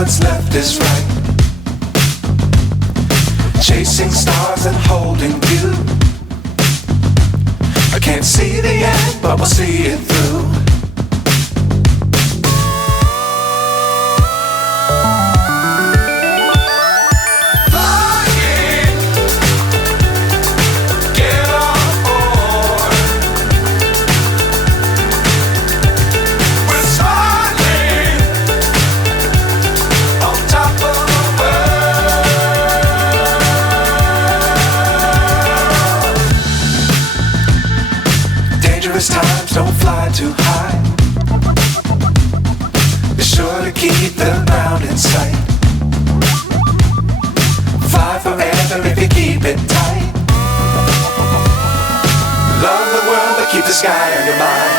what's left is right. Chasing stars and holding you. I can't see the end, but we'll see it through. Times don't fly too high. Be sure to keep the ground in sight. Fly forever if you keep it tight. Love the world but keep the sky on your mind.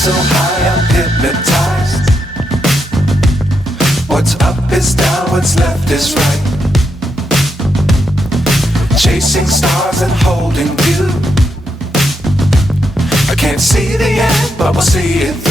So high I'm hypnotized. What's up is down, what's left is right. Chasing stars and holding you. I can't see the end, but we'll see it through.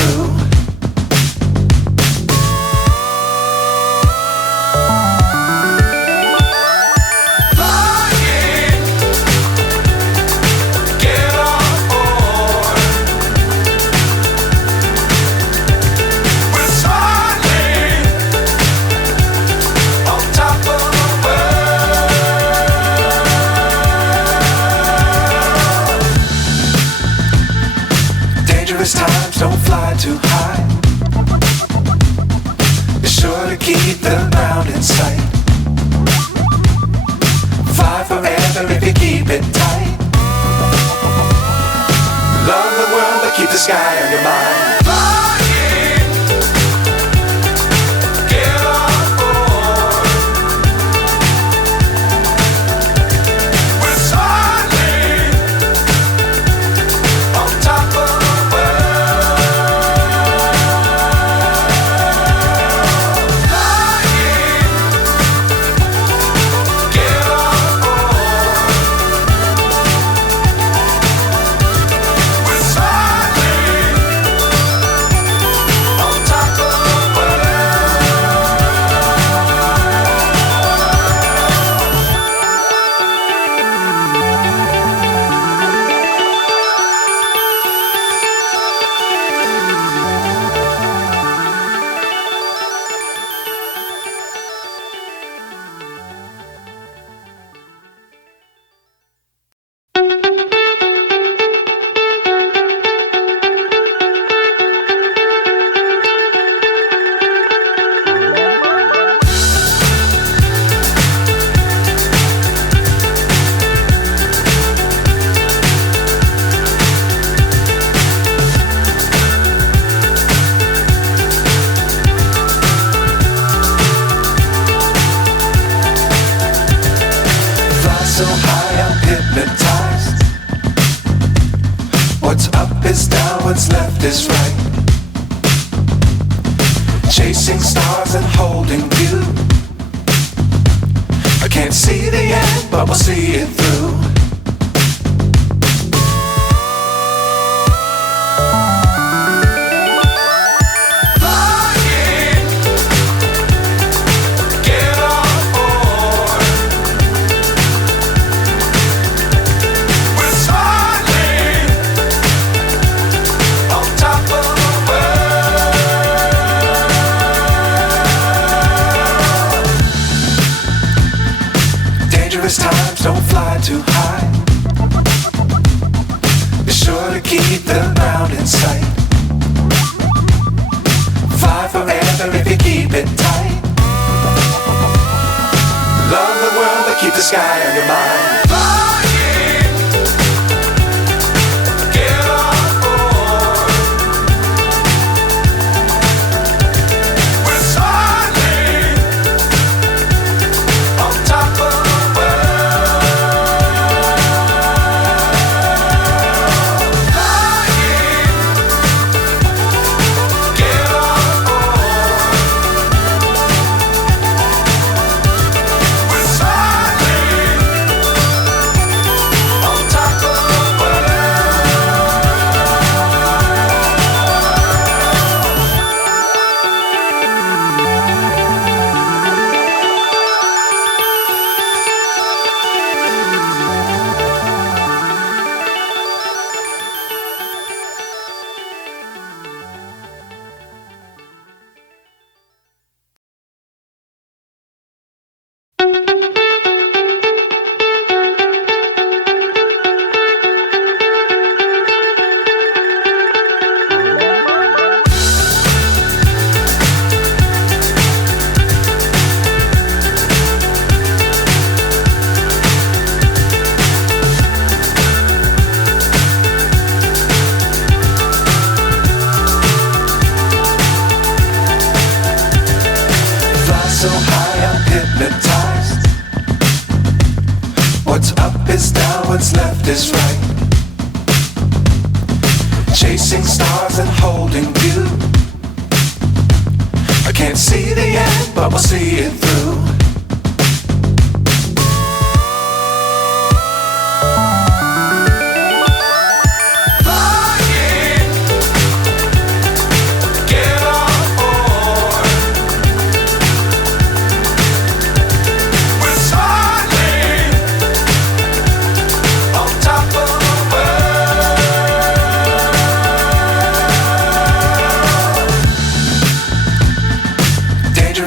Times don't fly too high. Be sure to keep the ground in sight. Fly forever if you keep it tight. Love the world but keep the sky on your mind. So high I'm hypnotized. What's up is down, what's left is right. Chasing stars and holding you. I can't see the end, but we'll see it through. don't fly too high. Be sure to keep the ground in sight. Fly forever if you keep it tight. Love the world, but keep the sky on your mind. So high I'm hypnotized. What's up is down, what's left is right. Chasing stars and holding you. I can't see the end, but we'll see it through.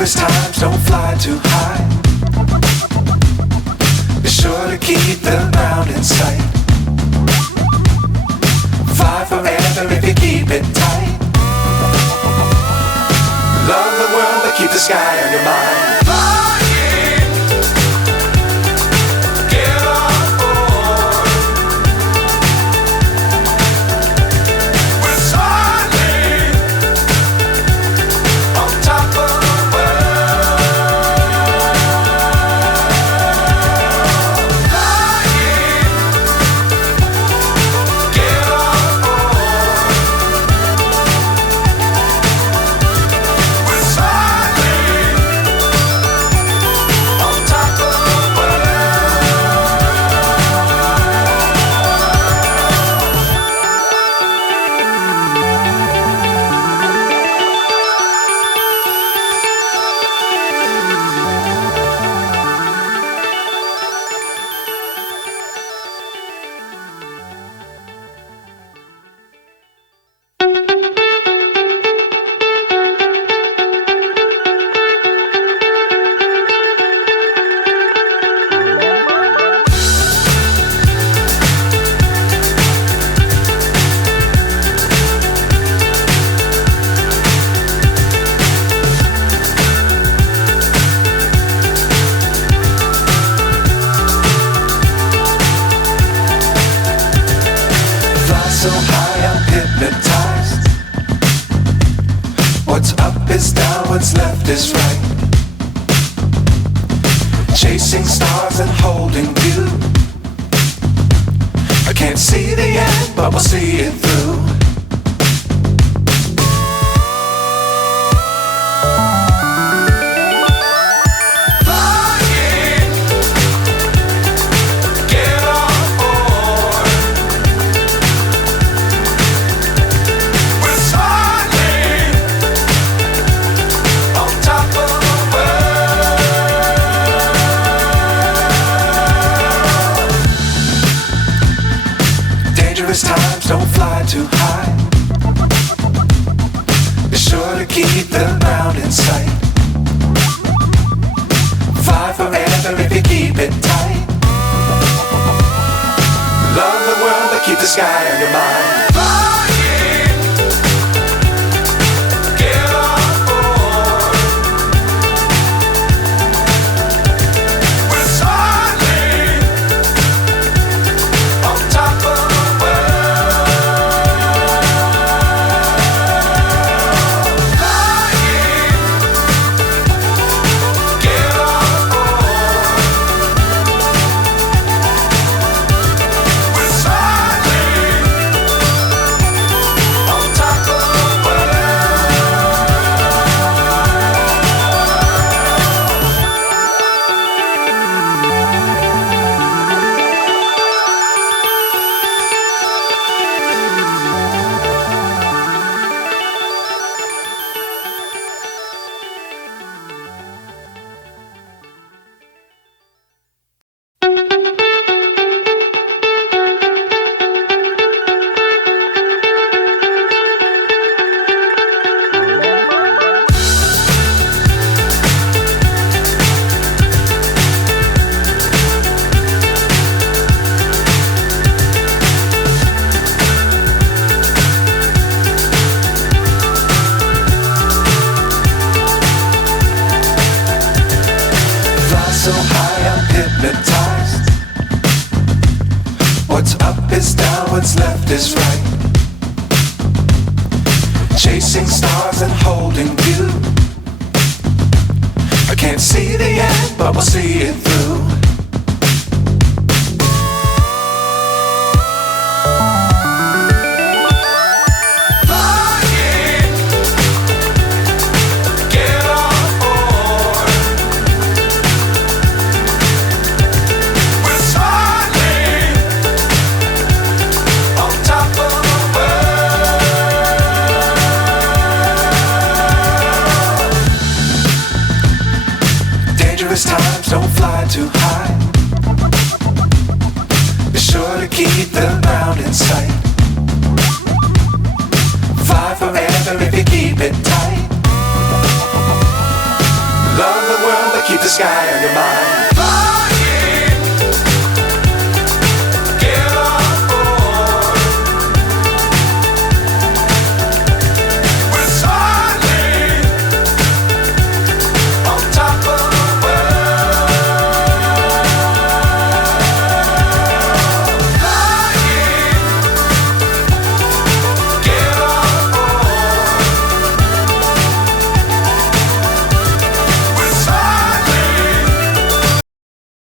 Times don't fly too high. Be sure to keep the ground in sight. Fly forever if you keep it tight. Love the world, but keep the sky on your mind. So high I'm hypnotized. What's up is down, what's left is right. Chasing stars and holding you. I can't see the end, but we'll see it through. Times don't fly too high. Be sure to keep the ground in sight. Fly forever if you keep it tight. sky on your mind. Flying, get on board. We're soaring on top of the world. Flying, get on board. We're soaring on top of the so high I'm hypnotized. What's up is down, what's left is right. Chasing stars and holding you. I can't see the end, but we'll see it through. Flying, get on board. We're soaring on top of the world. Dangerous times, don't fly too high. Be sure to keep the ground in sight. Fly forever if you keep it tight. Love the world, but keep the sky